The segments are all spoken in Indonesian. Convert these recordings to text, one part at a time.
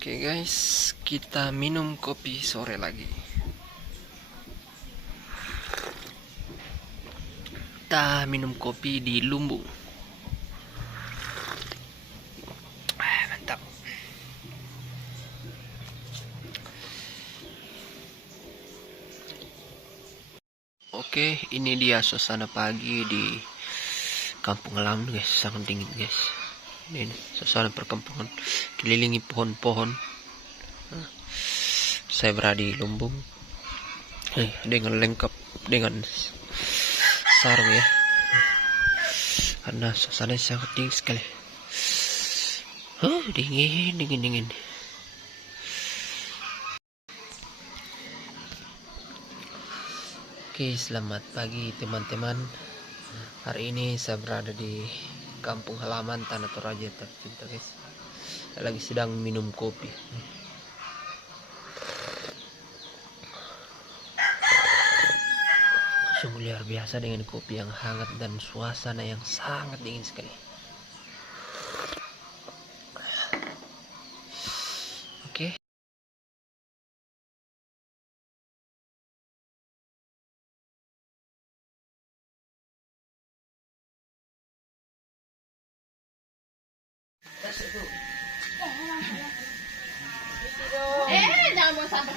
Oke guys, kita minum kopi sore lagi. Kita minum kopi di Lumbung. Mantap. Oke, ini dia suasana pagi di kampung halaman guys, sangat dingin guys. Ini suasana perkampungan, kelilingi pohon-pohon. Saya berada di Lumbung dengan lengkap dengan sarung ya, karena suasana sangat dingin sekali. Dingin. Oke, selamat pagi teman-teman. Hari ini saya berada di kampung halaman Tanah Toraja tercinta guys. Saya lagi sedang minum kopi. Sungguh luar biasa dengan kopi yang hangat dan suasana yang sangat dingin sekali. Oke. Jangan mau sampai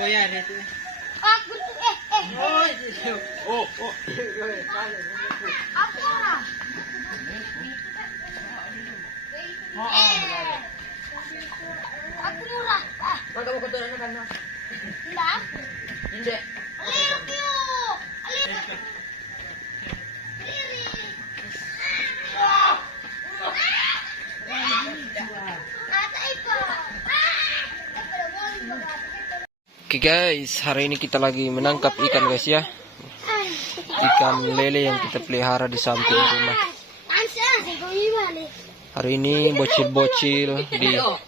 Oh ya, itu. aku tuh Oh. aku orang aku murah Kau kamu kotoran kan? enggak Hindi. aliuk yuk aliuk Oke guys, hari ini kita lagi menangkap ikan guys ya. Ikan lele yang kita pelihara di samping rumah. Hari ini bocil-bocil disuruh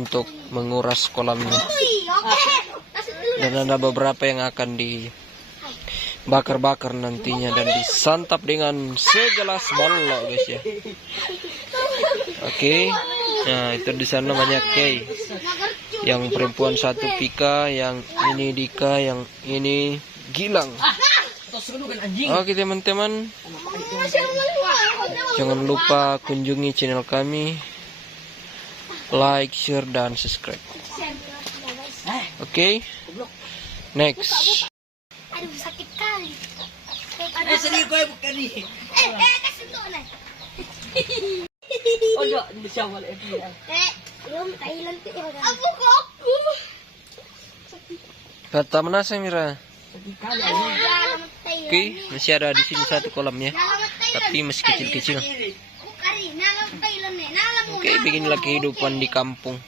untuk menguras kolamnya. Dan ada beberapa yang akan dibakar-bakar nantinya dan disantap dengan segelas bollo guys ya. Oke. Nah, itu di sana banyak Kay. Yang perempuan satu Pika, yang ini Dika, yang ini Gilang. Oke teman-teman, jangan lupa kunjungi channel kami, like, share, dan subscribe. Oke, next. Aduh sakit kali. Sedih kau bukan ni. Kasih tu nak. Oh, tak bisa balik dia. Belum Thailand tu. Aku kok. Kata menasa Mira. Kali Oke, masih ada di sini satu kolamnya, tapi masih kecil-kecil. Oke, beginilah kehidupan di kampung.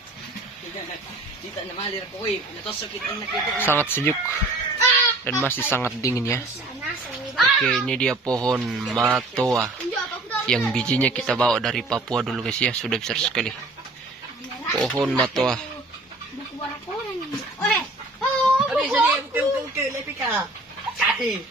Sangat sejuk dan masih sangat dingin ya. Oke, ini dia pohon matoa yang bijinya kita bawa dari Papua dulu guys ya, sudah besar sekali. Pohon matoa. Sedih, bukan. Lepika. Cari.